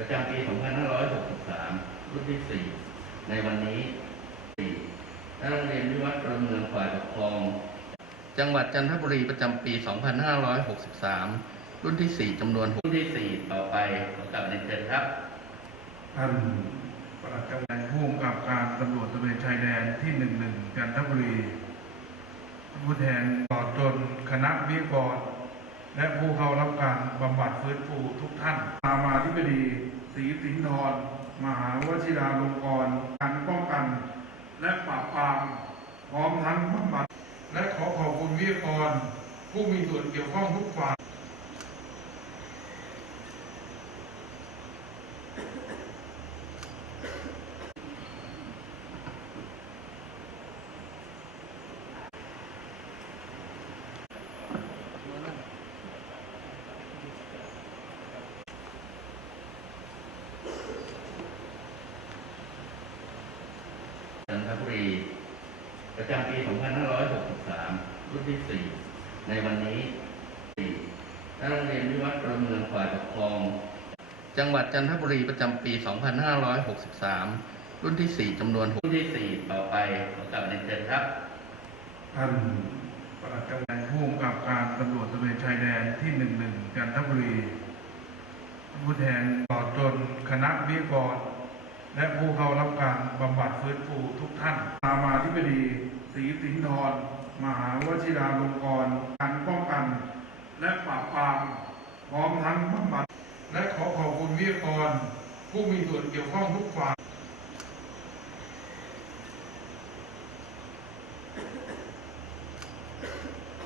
ประจำปี 2563 รุ่นที่ 4 ในวันนี้4นักเรียนวิวัฒน์ประเมืองฝ่ายปกครอง จังหวัดจันทบุรีประจำปี 2563 รุ่นที่ 4จำนวนรุ่นที่ 4 ต่อไปขอกลับเรียนเชิญครับ ท่านปลัดจังหวัดผู้กำกับการตำรวจตระเวนชายแดนที่หนึ่งหนึ่งจันทบุรีผู้แทนตลอจนคณะวิทยากรและผู้เข้ารับการบำบัดฟื้นฟูทุกท่านรามาธิบดี ศรีสินธรมหาวชิราลงกรณ์การป้องกัน และปราบปรามพร้อมทั้งบำบัดและขอขอบคุณวิทยากร ผู้มีส่วนเกี่ยวข้องทุกฝ่าย จันทบุรี ประจำปี 2563 รุ่นที่ 4 ในวันนี้4นักเรียนวิวัฒน์ประเมืองฝ่ายปกครอง จังหวัดจันทบุรีประจำปี 2563 รุ่นที่ 4จำนวนรุ่นที่ 4 ต่อไปขอกลับเรียนเชิญครับท่านปลัดจังหวัดผู้กำกับการตำรวจตระเวนชายแดนที่หนึ่งหนึ่งจันทบุรีผู้แทนตลอจนคณะวิทยากร และผู้เข้ารับการบำบัดฟื้นฟูทุกท่านรามาธิบดีศรีสินธรมหาวชิราลงกรณ์การป้องกัน และปราบปรามพร้อมทั้งบำบัดและขอขอบคุณวิทยากร ผู้มีส่วนเกี่ยวข้องทุกฝ่าย